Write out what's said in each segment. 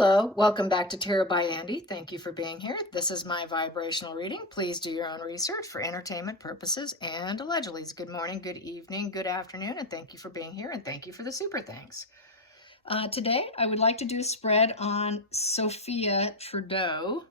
Hello, welcome back to Tarot by Andy. Thank you for being here. This is my vibrational reading. Please do your own research for entertainment purposes and allegedly. Good morning, good evening, good afternoon, and thank you for being here, and thank you for the super thanks. Today, I would like to do a spread on Sophia Trudeau.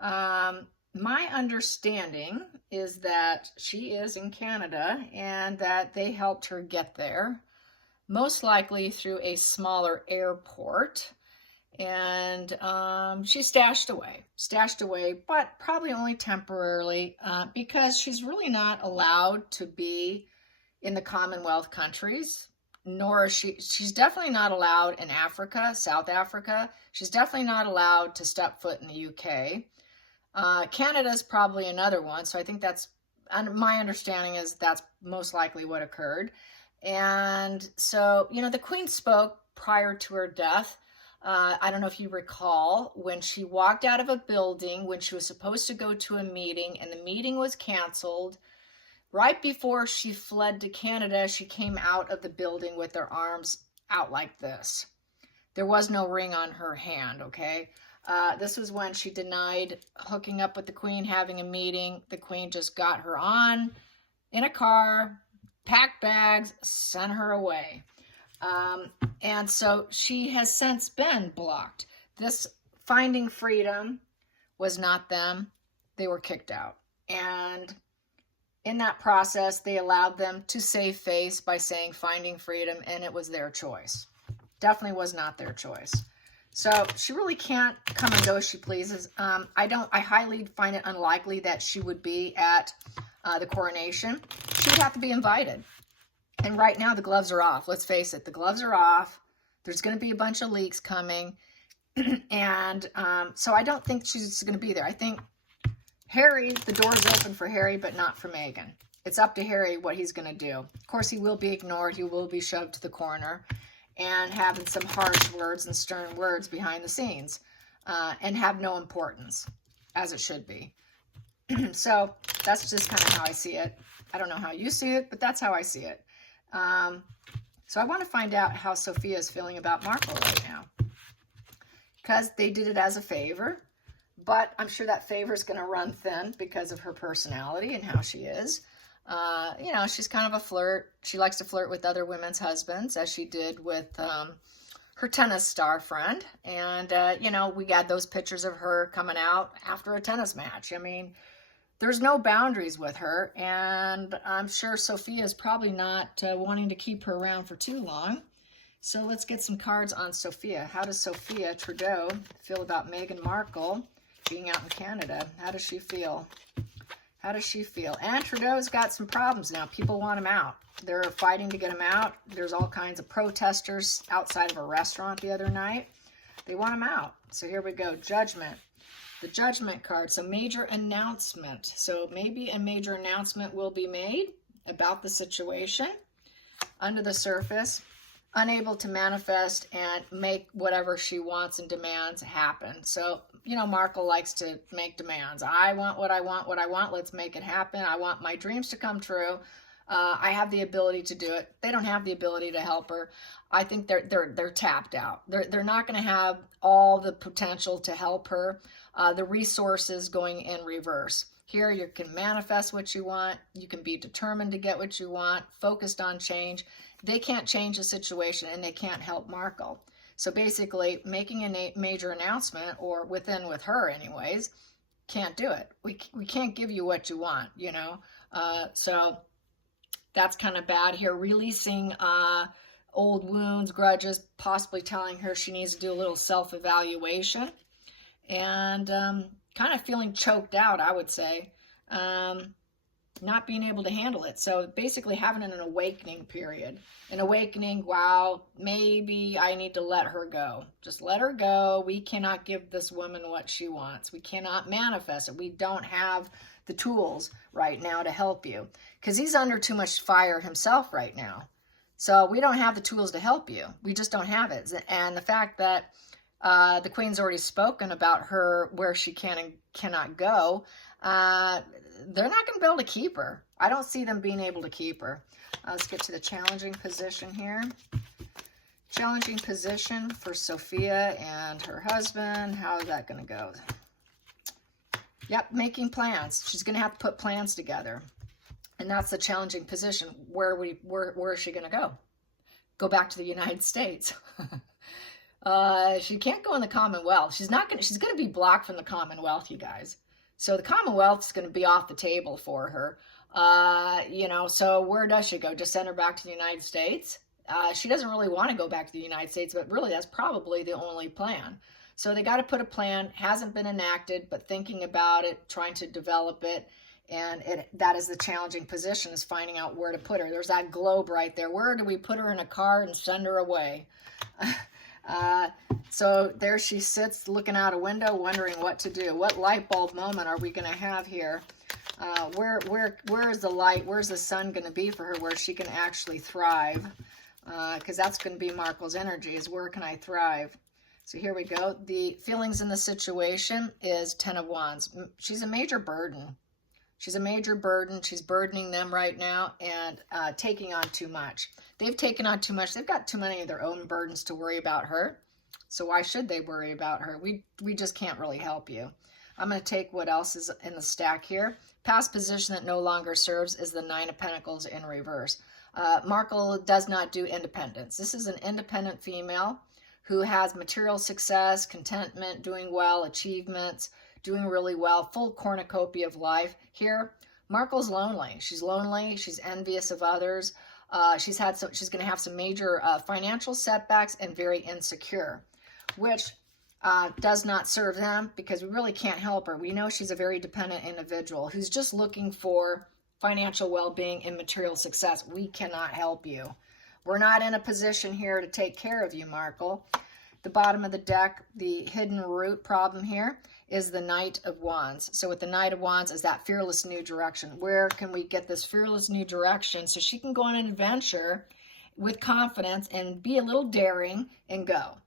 My understanding is that she is in Canada and that they helped her get there, most likely through a smaller airport. And she's stashed away, but probably only temporarily because she's really not allowed to be in the Commonwealth countries, nor is she's definitely not allowed in Africa, South Africa. She's definitely not allowed to step foot in the UK. Canada's probably another one, so I think that's, my understanding is that's most likely what occurred. And so, you know, the Queen spoke prior to her death. I don't know if you recall when she walked out of a building when she was supposed to go to a meeting and the meeting was canceled. Right before she fled to Canada, she came out of the building with her arms out like this. There was no ring on her hand, okay? This was when she denied hooking up with the Queen, having a meeting. The Queen just got her on in a car, packed bags, sent her away. And so she has since been blocked. This Finding Freedom was not them. They were kicked out. And in that process, they allowed them to save face by saying Finding Freedom, and it was their choice. Definitely was not their choice. So she really can't come and go as she pleases. I highly find it unlikely that she would be at the coronation. She would have to be invited. And right now, the gloves are off. Let's face it, the gloves are off. There's going to be a bunch of leaks coming. And so I don't think she's going to be there. I think Harry, the door's open for Harry, but not for Meghan. It's up to Harry what he's going to do. Of course, he will be ignored. He will be shoved to the corner and having some harsh words and stern words behind the scenes and have no importance, as it should be. So that's just kind of how I see it. I don't know how you see it, but that's how I see it. So I want to find out how Sophia is feeling about Markle right now, because they did it as a favor, but I'm sure that favor is going to run thin because of her personality and how she is. You know, she's kind of a flirt. She likes to flirt with other women's husbands, as she did with her tennis star friend. And, you know, we got those pictures of her coming out after a tennis match. I mean, there's no boundaries with her, and I'm sure Sophia is probably not wanting to keep her around for too long. So let's get some cards on Sophia. How does Sophia Trudeau feel about Meghan Markle being out in Canada? How does she feel? How does she feel? And Trudeau's got some problems now. People want him out. They're fighting to get him out. There's all kinds of protesters outside of a restaurant the other night. They want him out. So here we go. Judgment. The Judgment card, so major announcement. So maybe a major announcement will be made about the situation. Under the surface, unable to manifest and make whatever she wants and demands happen. So, you know, Markle likes to make demands. I want what I want, what I want. Let's make it happen. I want my dreams to come true. I have the ability to do it. They don't have the ability to help her. I think they're tapped out. They're not going to have all the potential to help her. The resources going in reverse. Here you can manifest what you want. You can be determined to get what you want, focused on change. They can't change the situation and they can't help Markle. So basically making a major announcement, or with her anyways, can't do it. We can't give you what you want, you know. So that's kind of bad here. Releasing old wounds, grudges, possibly telling her she needs to do a little self-evaluation. And kind of feeling choked out, I would say, not being able to handle it. So basically having an awakening period, an awakening, wow, maybe I need to let her go. Just let her go. We cannot give this woman what she wants. We cannot manifest it. We don't have the tools right now to help you, because he's under too much fire himself right now. So we don't have the tools to help you. We just don't have it. And the fact that the Queen's already spoken about her, where she can and cannot go, they're not going to be able to keep her. I don't see them being able to keep her. Let's get to the challenging position here. Challenging position for Sophia and her husband. How is that going to go? Yep, making plans. She's going to have to put plans together. And that's the challenging position. Where is she going to go? Go back to the United States. She can't go in the Commonwealth. She's going to be blocked from the Commonwealth, you guys. So the Commonwealth is going to be off the table for her. You know, so where does she go? Just send her back to the United States? She doesn't really want to go back to the United States, but really that's probably the only plan. So they got to put a plan. Hasn't been enacted, but thinking about it, trying to develop it. And that is the challenging position, is finding out where to put her. There's that globe right there. Where do we put her in a car and send her away? So there she sits looking out a window, wondering what to do. What light bulb moment are we going to have here? Where is the light? Where's the sun going to be for her where she can actually thrive? Because that's going to be Markle's energy, is where can I thrive? So here we go. The feelings in the situation is 10 of Wands. She's a major burden. She's a major burden. She's burdening them right now and taking on too much. They've taken on too much. They've got too many of their own burdens to worry about her. So why should they worry about her? We just can't really help you. I'm going to take what else is in the stack here. Past position that no longer serves is the 9 of Pentacles in reverse. Markle does not do independence. This is an independent female who has material success, contentment, doing well, achievements, doing really well, full cornucopia of life. Here, Markle's lonely. She's lonely. She's envious of others. She's going to have some major financial setbacks and very insecure, which does not serve them because we really can't help her. We know she's a very dependent individual who's just looking for financial well-being and material success. We cannot help you. We're not in a position here to take care of you, Markle. The bottom of the deck, the hidden root problem here is the Knight of Wands. So with the Knight of Wands is that fearless new direction. Where can we get this fearless new direction so she can go on an adventure with confidence and be a little daring and go?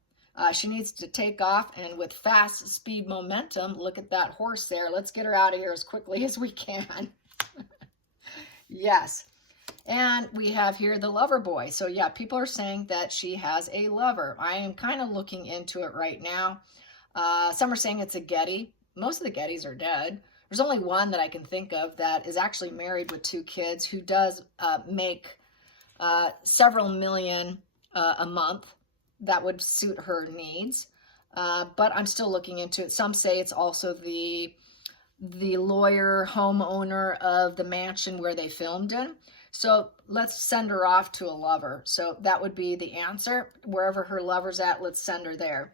She needs to take off, and with fast speed momentum, look at that horse there. Let's get her out of here as quickly as we can. Yes. And we have here the lover boy. So yeah, people are saying that she has a lover. I am kind of looking into it right now. Some are saying it's a Getty. Most of the Gettys are dead. There's only one that I can think of that is actually married with 2 kids, who does make several million a month. That would suit her needs. But I'm still looking into it. Some say it's also the lawyer, homeowner of the mansion where they filmed in. So let's send her off to a lover. So that would be the answer. Wherever her lover's at, let's send her there.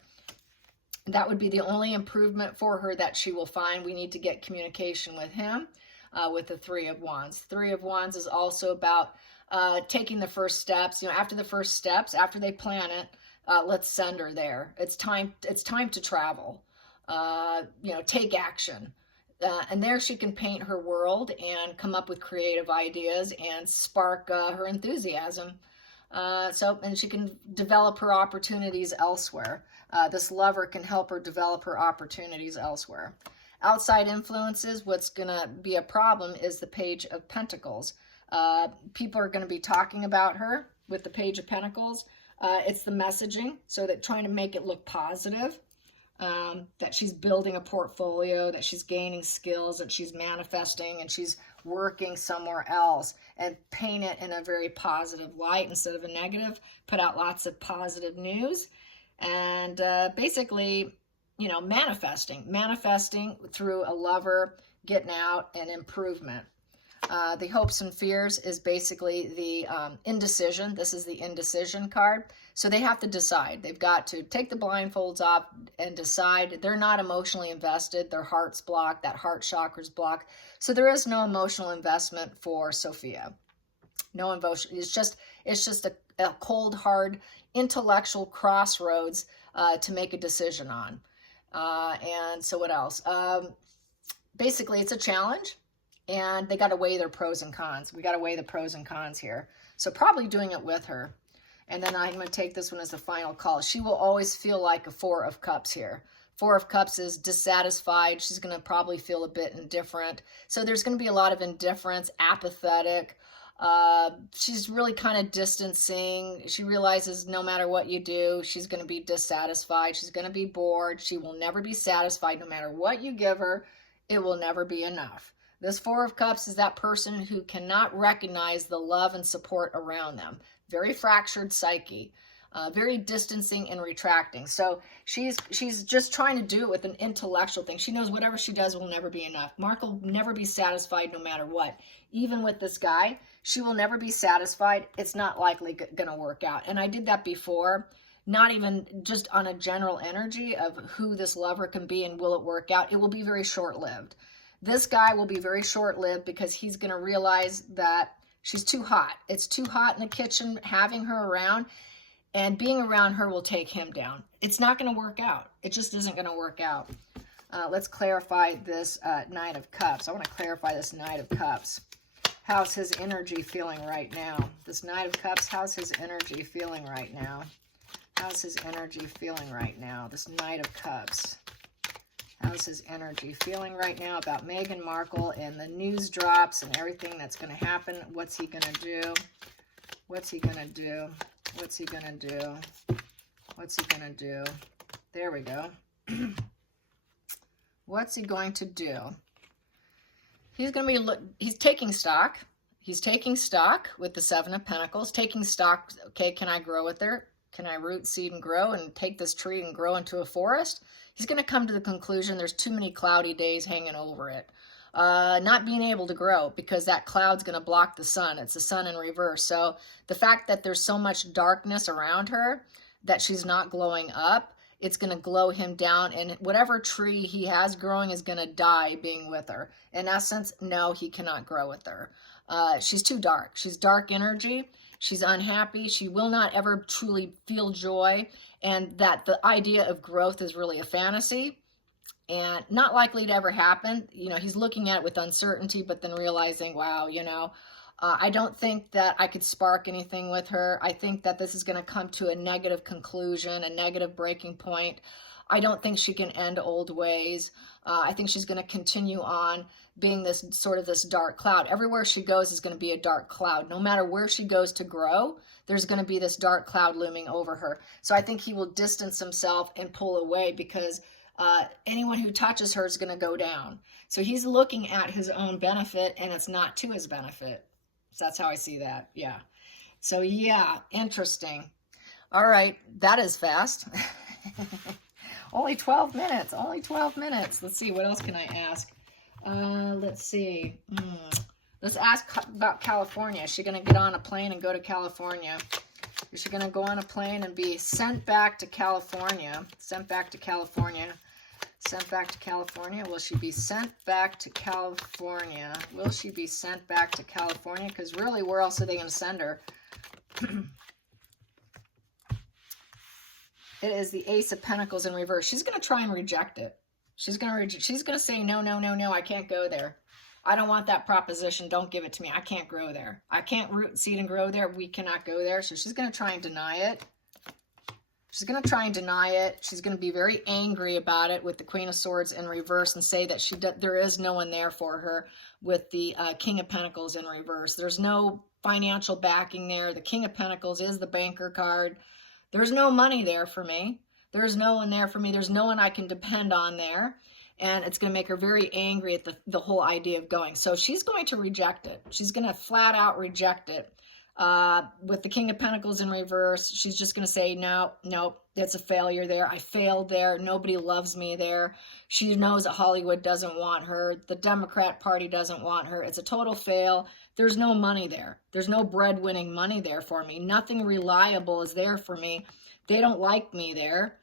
That would be the only improvement for her that she will find. We need to get communication with him, with the 3 of Wands. 3 of Wands is also about taking the first steps. You know, after the first steps, after they plan it, let's send her there. It's time to travel. You know, take action. And there she can paint her world and come up with creative ideas and spark her enthusiasm. And she can develop her opportunities elsewhere. This lover can help her develop her opportunities elsewhere. Outside influences, what's going to be a problem is the Page of Pentacles. People are going to be talking about her with the Page of Pentacles. It's the messaging, so that trying to make it look positive. That she's building a portfolio, that she's gaining skills, that she's manifesting, and she's working somewhere else, and paint it in a very positive light instead of a negative. Put out lots of positive news, and basically, you know, manifesting through a lover, getting out, and improvement. The hopes and fears is basically the indecision. This is the indecision card. So they have to decide. They've got to take the blindfolds off and decide. They're not emotionally invested. Their heart's blocked. That heart chakra's blocked. So there is no emotional investment for Sophia. No emotion. It's just a cold, hard, intellectual crossroads to make a decision on. And so what else? Basically, it's a challenge. And they got to weigh their pros and cons. We got to weigh the pros and cons here. So probably doing it with her. And then I'm going to take this one as the final call. She will always feel like a 4 of Cups here. 4 of Cups is dissatisfied. She's going to probably feel a bit indifferent. So there's going to be a lot of indifference, apathetic, She's really kind of distancing. She realizes no matter what you do, she's going to be dissatisfied. She's going to be bored. She will never be satisfied no matter what you give her. It will never be enough. This Four of Cups is that person who cannot recognize the love and support around them. Very fractured psyche. Very distancing and retracting. So she's just trying to do it with an intellectual thing. She knows whatever she does will never be enough. Mark will never be satisfied no matter what. Even with this guy, she will never be satisfied. It's not likely going to work out. And I did that before, not even just on a general energy of who this lover can be and will it work out. It will be very short-lived. This guy will be very short-lived because he's going to realize that she's too hot. It's too hot in the kitchen having her around. And being around her will take him down. It's not going to work out. It just isn't going to work out. Let's clarify this Knight of Cups. I want to clarify this Knight of Cups. How's his energy feeling right now? This Knight of Cups, how's his energy feeling right now? How's his energy feeling right now? This Knight of Cups. How's his energy feeling right now about Meghan Markle and the news drops and everything that's going to happen? What's he going to do? What's he going to do? What's he going to do? What's he going to do? There we go. What's he going to do? He's going to be, he's taking stock. He's taking stock with the Seven of Pentacles. Taking stock, okay, can I grow with her? Can I root, seed, and grow and take this tree and grow into a forest? He's going to come to the conclusion there's too many cloudy days hanging over it. Not being able to grow because that cloud's going to block the sun. It's the sun in reverse. So the fact that there's so much darkness around her that she's not glowing up, it's going to glow him down, and whatever tree he has growing is going to die being with her. In essence, no, he cannot grow with her. She's too dark. She's dark energy. She's unhappy. She will not ever truly feel joy, and that the idea of growth is really a fantasy. And not likely to ever happen. You know, he's looking at it with uncertainty, but then realizing, wow, you know, I don't think that I could spark anything with her. I think that this is going to come to a negative conclusion, a negative breaking point. I don't think she can end old ways. I think she's going to continue on being this sort of this dark cloud. Everywhere she goes is going to be a dark cloud. No matter where she goes to grow, there's going to be this dark cloud looming over her. So I think he will distance himself and pull away because anyone who touches her is going to go down. So he's looking at his own benefit, and it's not to his benefit. So that's how I see that. Yeah. So yeah, interesting. All right. That is fast. Only 12 minutes. Only 12 minutes. Let's see. What else can I ask? Let's see. Let's ask about California. Is she going to get on a plane and go to California? Is she going to go on a plane and be sent back to California? Sent back to California. Sent back to California. Will she be sent back to California? Will she be sent back to California? Because really, where else are they going to send her? It is the Ace of Pentacles in reverse. She's going to try and reject it. She's going to say, no, no, no, no, I can't go there. I don't want that proposition. Don't give it to me. I can't grow there. I can't root, seed, and grow there. We cannot go there. So she's going to try and deny it. She's going to try and deny it. She's going to be very angry about it with the Queen of Swords in reverse and say that there is no one there for her with the King of Pentacles in reverse. There's no financial backing there. The King of Pentacles is the banker card. There's no money there for me. There's no one there for me. There's no one I can depend on there. And it's going to make her very angry at the whole idea of going. So she's going to reject it. She's going to flat out reject it. With the King of Pentacles in reverse, she's just going to say, no, it's a failure there. I failed there. Nobody loves me there. She knows that Hollywood doesn't want her. The Democrat Party doesn't want her. It's a total fail. There's no money there. There's no bread-winning money there for me. Nothing reliable is there for me. They don't like me there.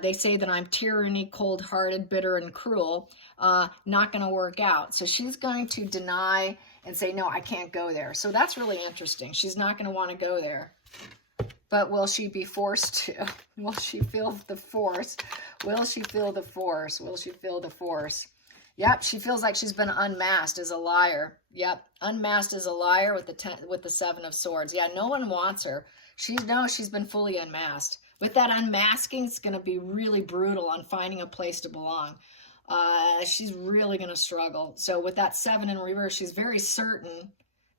They say that I'm tyranny, cold-hearted, bitter, and cruel. Not going to work out. So she's going to deny and say, no, I can't go there. So that's really interesting. She's not going to want to go there. But will she be forced to? Will she feel the force? Will she feel the force? Will she feel the force? Yep, she feels like she's been unmasked as a liar. Yep, unmasked as a liar with the Seven of Swords. Yeah, no one wants her. She's been fully unmasked. With that unmasking, it's going to be really brutal on finding a place to belong. She's really going to struggle. So with that 7 in reverse, she's very certain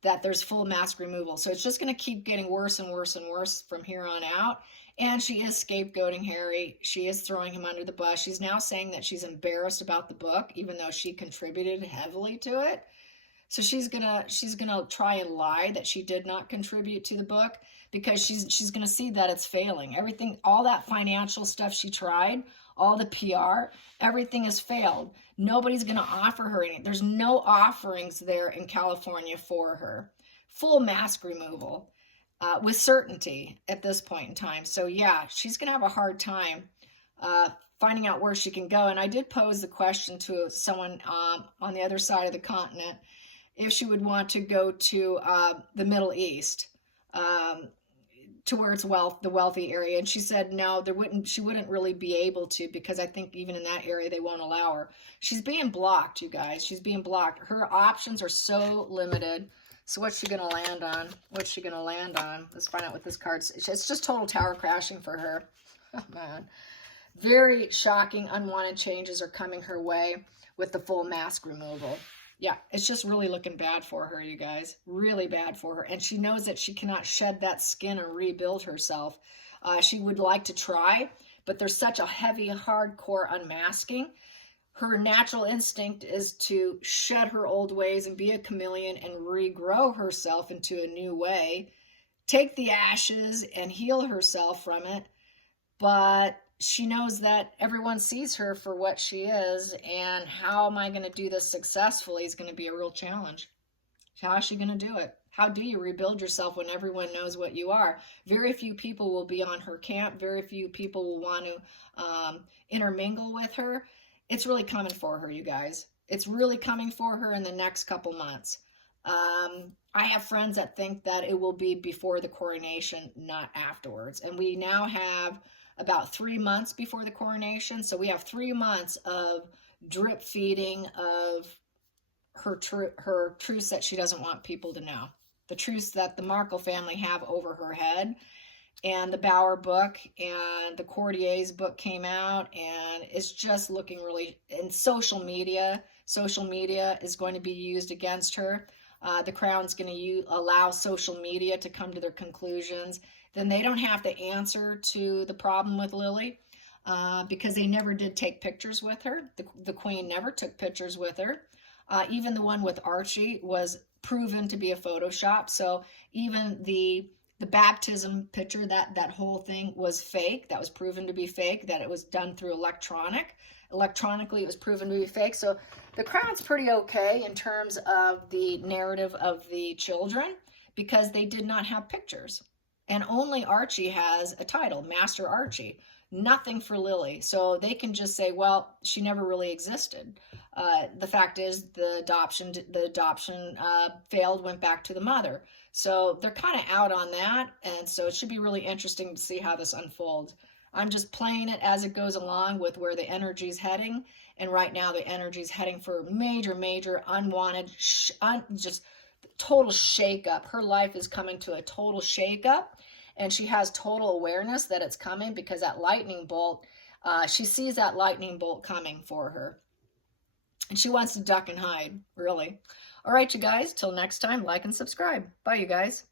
that there's full mask removal. So it's just going to keep getting worse and worse and worse from here on out. And she is scapegoating Harry. She is throwing him under the bus. She's now saying that she's embarrassed about the book, even though she contributed heavily to it. So she's gonna try and lie that she did not contribute to the book, because she's gonna see that it's failing. Everything, all that financial stuff she tried, all the PR, everything has failed. Nobody's gonna offer her anything. There's no offerings there in California for her. Full mask removal with certainty at this point in time. So yeah, she's gonna have a hard time finding out where she can go. And I did pose the question to someone on the other side of the continent, if she would want to go to the Middle East, to where it's the wealthy area. And she said no, she wouldn't really be able to, because I think even in that area they won't allow her. She's being blocked, you guys. She's being blocked. Her options are so limited. So what's she gonna land on? What's she gonna land on? Let's find out what this card's. It's just total tower crashing for her. Oh man. Very shocking, unwanted changes are coming her way with the full mask removal. Yeah, it's just really looking bad for her, you guys. Really bad for her. And she knows that she cannot shed that skin and rebuild herself. She would like to try, but there's such a heavy, hardcore unmasking. Her natural instinct is to shed her old ways and be a chameleon and regrow herself into a new way, take the ashes and heal herself from it. But she knows that everyone sees her for what she is, and how am I going to do this successfully is going to be a real challenge. How is she going to do it? How do you rebuild yourself when everyone knows what you are? Very few people will be on her camp. Very few people will want to intermingle with her. It's really coming for her, you guys. It's really coming for her in the next couple months. I have friends that think that it will be before the coronation, not afterwards. And we now have about 3 months before the coronation. So we have 3 months of drip feeding of her truths that she doesn't want people to know. The truths that the Markle family have over her head. And the Bauer book and the Courtier's book came out, and it's just looking really, in social media is going to be used against her. The Crown's going to allow social media to come to their conclusions. Then they don't have to answer to the problem with Lily, because they never did take pictures with her. The Queen never took pictures with her. Even the one with Archie was proven to be a Photoshop. So even the baptism picture, that whole thing was fake. That was proven to be fake, that it was done through electronically it was proven to be fake. So the Crown's pretty okay in terms of the narrative of the children, because they did not have pictures. And only Archie has a title, Master Archie. Nothing for Lily. So they can just say, well, she never really existed. The fact is the adoption failed, went back to the mother. So they're kind of out on that. And so it should be really interesting to see how this unfolds. I'm just playing it as it goes along with where the energy is heading. And right now the energy is heading for major, unwanted, just total shakeup. Her life is coming to a total shakeup. And she has total awareness that it's coming, because that lightning bolt, she sees that lightning bolt coming for her. And she wants to duck and hide, really. All right, you guys, till next time, like and subscribe. Bye, you guys.